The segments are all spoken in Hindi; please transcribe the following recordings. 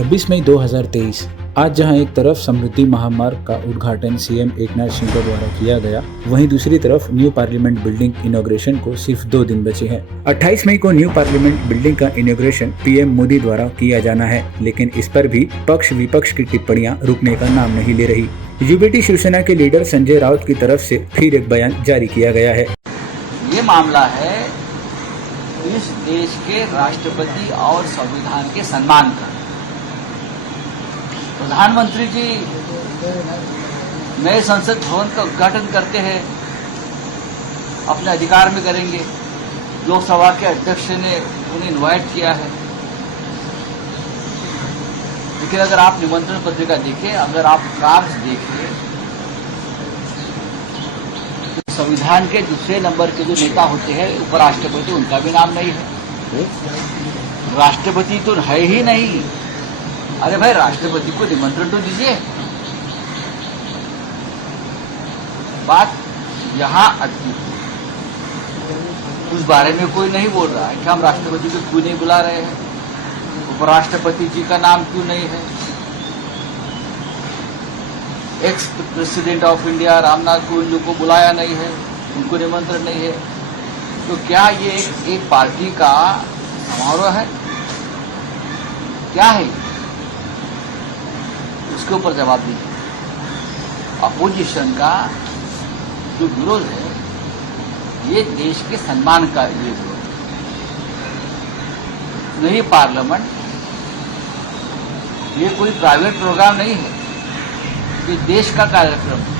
26 मई 2023 आज जहां एक तरफ समृद्धि महामार्ग का उद्घाटन सीएम एकनाथ शिंदे द्वारा किया गया, वहीं दूसरी तरफ न्यू पार्लियामेंट बिल्डिंग इनॉग्रेशन को सिर्फ 2 दिन बचे हैं। 28 मई को न्यू पार्लियामेंट बिल्डिंग का इनॉग्रेशन पीएम मोदी द्वारा किया जाना है, लेकिन इस पर भी पक्ष विपक्ष की टिप्पणियां रुकने का नाम नहीं ले रही। यूबीटी शिवसेना के लीडर संजय राउत की तरफ से फिर एक बयान जारी किया गया है। ये मामला है इस देश के राष्ट्रपति और संविधान के सम्मान का। प्रधानमंत्री जी नए संसद भवन का उद्घाटन करते हैं, अपने अधिकार में करेंगे। लोकसभा के अध्यक्ष ने उन्हें इनवाइट किया है, लेकिन अगर आप निमंत्रण पत्रिका देखें, अगर आप कार्य देखें, तो संविधान के दूसरे नंबर के जो नेता होते हैं उपराष्ट्रपति, उनका भी नाम नहीं है। राष्ट्रपति तो है ही नहीं। अरे भाई, राष्ट्रपति को निमंत्रण तो दीजिए। बात यहां अटकी, उस बारे में कोई नहीं बोल रहा है कि हम राष्ट्रपति को क्यों नहीं बुला रहे हैं, उपराष्ट्रपति जी का नाम क्यों नहीं है, ex president of India Ramnath Kovind को बुलाया नहीं है, उनको निमंत्रण नहीं है। तो क्या ये एक पार्टी का समारोह है? क्या है? उसके ऊपर जवाब दीजिए। अपोजिशन का जो विरोध है, ये देश के सम्मान का ये विरोध है। नहीं पार्लियामेंट, ये कोई प्राइवेट प्रोग्राम नहीं है, ये देश का कार्यक्रम है,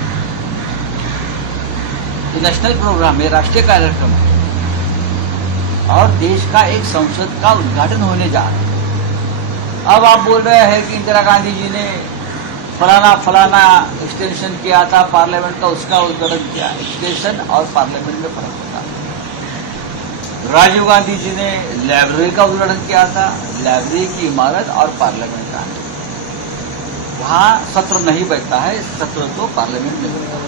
ये नेशनल प्रोग्राम है, राष्ट्रीय कार्यक्रम है, और देश का एक संसद का उद्घाटन होने जा रहा है। अब आप बोल रहे हैं कि इंदिरा गांधी जी ने फलाना एक्सटेंशन किया था पार्लियामेंट का, उसका उद्घाटन किया। एक्सटेंशन और पार्लियामेंट में फर्क होता है। राजीव गांधी जी ने लाइब्रेरी का उद्घाटन किया था, लाइब्रेरी की इमारत और पार्लियामेंट का। वहां सत्र नहीं बैठता है, सत्र तो पार्लियामेंट में बैठता है।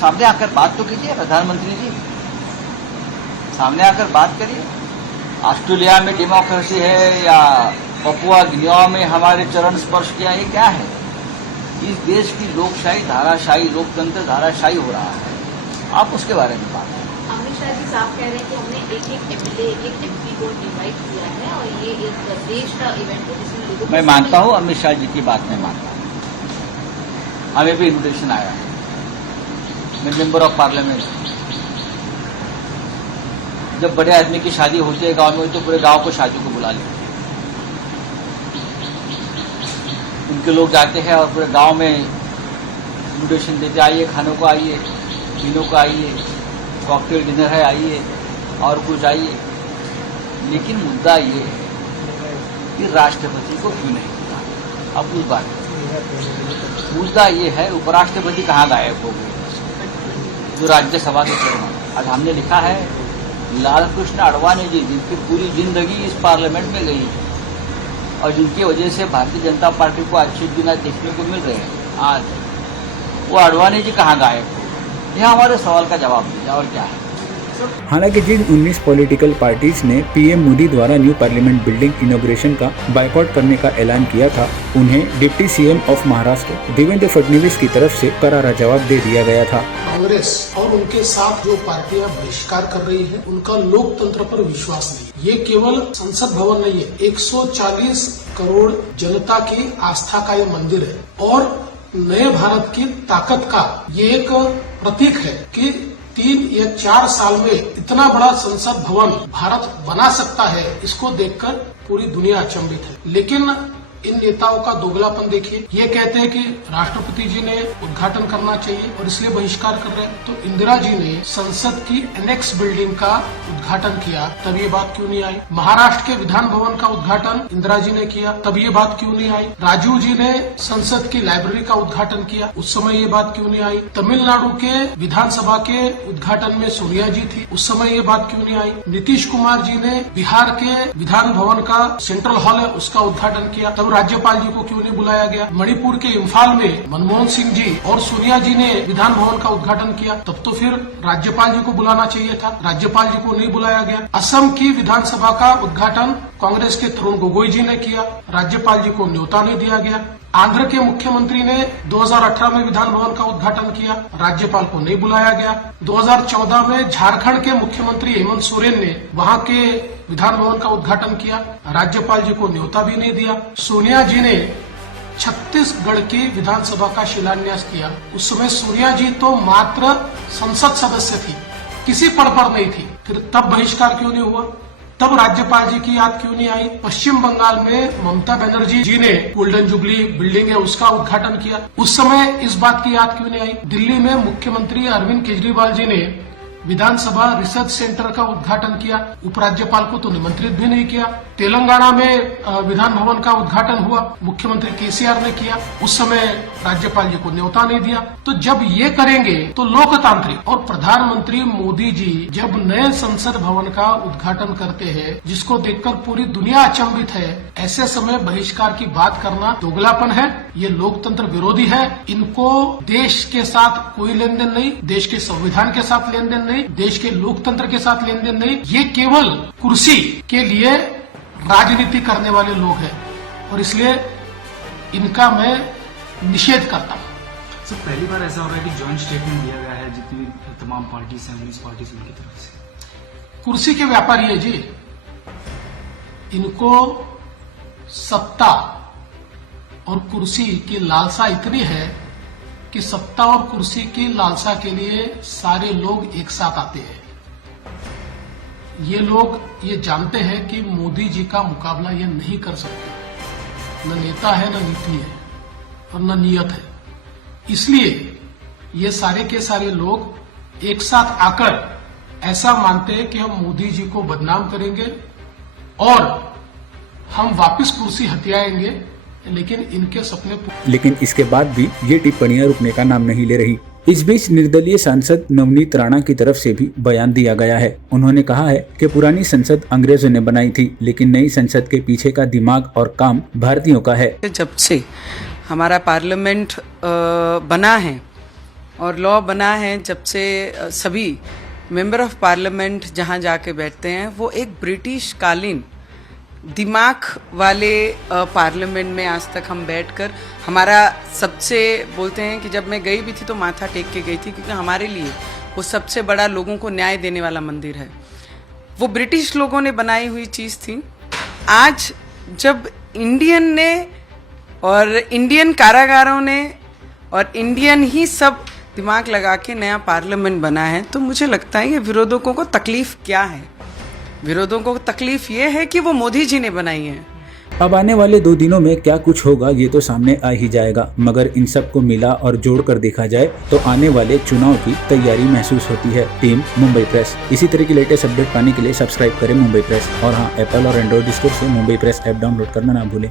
सामने आकर बात तो कीजिए प्रधानमंत्री जी, सामने आकर बात करिए। ऑस्ट्रेलिया में डेमोक्रेसी है या पपुआ गिनिया में हमारे चरण स्पर्श किया, ये क्या है? इस देश की लोकशाही धाराशाही, लोकतंत्र धाराशाही हो रहा है। आप उसके बारे में बात करें। अमित शाह जी साफ कह रहे हैं कि हमने एक एमएलए, एक एमपी को इनवाइट किया है और ये एक देश का इवेंट है जिसमें लोगों को। मैं मानता हूं, अमित शाह जी की बात मैं मानता हूं। हमें भी इन्विटेशन आया है। मैं मेंबर ऑफ पार्लियामेंट। जब बड़े आदमी की शादी होती है गांव में, तो पूरे गांव को शादी को बुला लेते हैं। उनके लोग जाते हैं और पूरे गांव में इन्विटेशन देते, आइए खानों को, आइए पीनों को, आइए कॉकटेल डिनर है, आइए और कुछ आइए। लेकिन मुद्दा ये कि राष्ट्रपति को क्यों नहीं बुलाया? अब उस बात मुद्दा ये है, उपराष्ट्रपति कहाँ गायब हो गए, जो राज्यसभा के चेयरमैन। आज हमने लिखा है लालकृष्ण आडवाणी जी, जिनकी पूरी जिंदगी इस पार्लियामेंट में गई और जिनकी वजह से भारतीय जनता पार्टी को अच्छे दिन देखने को मिल रहे हैं, आज वो आडवाणी जी कहाँ गायब हो? यह हमारे सवाल का जवाब दीजिए, और क्या है? हालांकि जिन 19 पॉलिटिकल पार्टीज ने पीएम मोदी द्वारा न्यू पार्लियामेंट बिल्डिंग इनॉग्रेशन का बायकॉट करने का ऐलान किया था, उन्हें deputy CM of Maharashtra Devendra Fadnavis की तरफ से करारा जवाब दे दिया गया था। कांग्रेस और उनके साथ जो पार्टियां बहिष्कार कर रही है, उनका लोकतंत्र पर विश्वास नहीं। ये केवल संसद भवन नहीं है, 140 करोड़ जनता की आस्था का ये मंदिर है और नए भारत की ताकत का ये एक प्रतीक है कि 3 या 4 साल में इतना बड़ा संसद भवन भारत बना सकता है। इसको देखकर पूरी दुनिया अचंभित है। लेकिन इन नेताओं का दोगलापन देखिए। ये कहते हैं कि राष्ट्रपति जी ने उद्घाटन करना चाहिए और इसलिए बहिष्कार कर रहे हैं। तो इंदिरा जी ने संसद की एनेक्स बिल्डिंग का उद्घाटन किया, तब ये बात क्यों नहीं आई? महाराष्ट्र के विधान भवन का उद्घाटन इंदिरा जी ने किया, तब ये बात क्यों नहीं आई? राजीव जी ने संसद की लाइब्रेरी का उद्घाटन किया, उस समय ये बात क्यों नहीं आई? तमिलनाडु के विधानसभा के उद्घाटन में सोनिया जी थी, उस समय ये बात क्यों नहीं आई? नीतीश कुमार जी ने बिहार के विधान भवन का सेंट्रल हॉल है उसका उद्घाटन किया, तब तब राज्यपाल जी को क्यों नहीं बुलाया गया? मणिपुर के इम्फाल में मनमोहन सिंह जी और सोनिया जी ने विधान भवन का उद्घाटन किया, तब तो फिर राज्यपाल जी को बुलाना चाहिए था, राज्यपाल जी को नहीं बुलाया गया। असम की विधानसभा का उद्घाटन कांग्रेस के तरुण गोगोई जी ने किया, राज्यपाल जी को न्योता नहीं दिया गया। आंध्र के मुख्यमंत्री ने 2018 में विधान भवन का उद्घाटन किया, राज्यपाल को नहीं बुलाया गया। 2014 में झारखंड के मुख्यमंत्री हेमंत सोरेन ने वहां के विधान भवन का उद्घाटन किया, राज्यपाल जी को न्योता भी नहीं दिया। सोनिया जी ने छत्तीसगढ़ की विधानसभा का शिलान्यास किया, उस समय सोनिया जी तो मात्र संसद सदस्य थी, किसी पद पर नहीं थी, फिर तब बहिष्कार क्यों नहीं हुआ? तब राज्यपाल जी की याद क्यों नहीं आई? पश्चिम बंगाल में ममता बनर्जी जी ने गोल्डन जुबली बिल्डिंग है उसका उद्घाटन किया, उस समय इस बात की याद क्यों नहीं आई? दिल्ली में मुख्यमंत्री अरविंद केजरीवाल जी ने विधानसभा रिसर्च सेंटर का उद्घाटन किया, उपराज्यपाल को तो निमंत्रित भी नहीं किया। तेलंगाना में विधान भवन का उद्घाटन हुआ, मुख्यमंत्री केसीआर ने किया, उस समय राज्यपाल जी को न्योता नहीं दिया। तो जब ये करेंगे तो लोकतांत्रिक, और प्रधानमंत्री मोदी जी जब नए संसद भवन का उद्घाटन करते हैं, जिसको देखकर पूरी दुनिया अचंभित है, ऐसे समय बहिष्कार की बात करना दोगलापन है, ये लोकतंत्र विरोधी है। इनको देश के साथ कोई लेन देन नहीं, देश के संविधान के साथ लेन देन नहीं, देश के लोकतंत्र के साथ लेन देन नहीं, ये केवल कुर्सी के लिए राजनीति करने वाले लोग हैं, और इसलिए इनका मैं निषेध करता हूं। सर, पहली बार ऐसा हो रहा है कि जॉइंट स्टेटमेंट दिया गया है जितनी तमाम पार्टी हैं, 19 पार्टी उनकी तरफ से। कुर्सी के व्यापारी है जी, इनको सत्ता और कुर्सी की लालसा इतनी है कि सत्ता और कुर्सी की लालसा के लिए सारे लोग एक साथ आते हैं। ये लोग ये जानते हैं कि मोदी जी का मुकाबला ये नहीं कर सकते, न नेता है, न नीति है, और न नियत है। इसलिए ये सारे के सारे लोग एक साथ आकर ऐसा मानते हैं कि हम मोदी जी को बदनाम करेंगे और हम वापस कुर्सी हथियाएंगे, लेकिन इनके सपने। लेकिन इसके बाद भी ये टिप्पणियां रुकने का नाम नहीं ले रही। इस बीच निर्दलीय सांसद नवनीत राणा की तरफ से भी बयान दिया गया है। उन्होंने कहा है कि पुरानी संसद अंग्रेजों ने बनाई थी, लेकिन नई संसद के पीछे का दिमाग और काम भारतीयों का है। जब से हमारा पार्लियामेंट बना है और लॉ बना है, जब से सभी मेंबर ऑफ पार्लियामेंट जहां जाके बैठते हैं, वो एक ब्रिटिश कालीन दिमाग वाले पार्लियामेंट में आज तक हम बैठकर, हमारा सबसे बोलते हैं कि जब मैं गई भी थी तो माथा टेक के गई थी, क्योंकि हमारे लिए वो सबसे बड़ा लोगों को न्याय देने वाला मंदिर है। वो ब्रिटिश लोगों ने बनाई हुई चीज़ थी। आज जब इंडियन ने और इंडियन कारागारों ने और इंडियन ही सब दिमाग लगा के नया पार्लियामेंट बना है, तो मुझे लगता है ये विरोधकों को तकलीफ क्या है? विरोधों को तकलीफ ये है कि वो मोदी जी ने बनाई है। अब आने वाले 2 दिनों में क्या कुछ होगा ये तो सामने आ ही जाएगा, मगर इन सब को मिला और जोड़कर देखा जाए तो आने वाले चुनाव की तैयारी महसूस होती है। Team Mumbai press. इसी तरह की लेटेस्ट अपडेट पाने के लिए सब्सक्राइब करें मुंबई प्रेस, और हाँ, एप्पल और एंड्रॉइड स्टोर से मुंबई प्रेस ऐप डाउनलोड करना ना भूलें।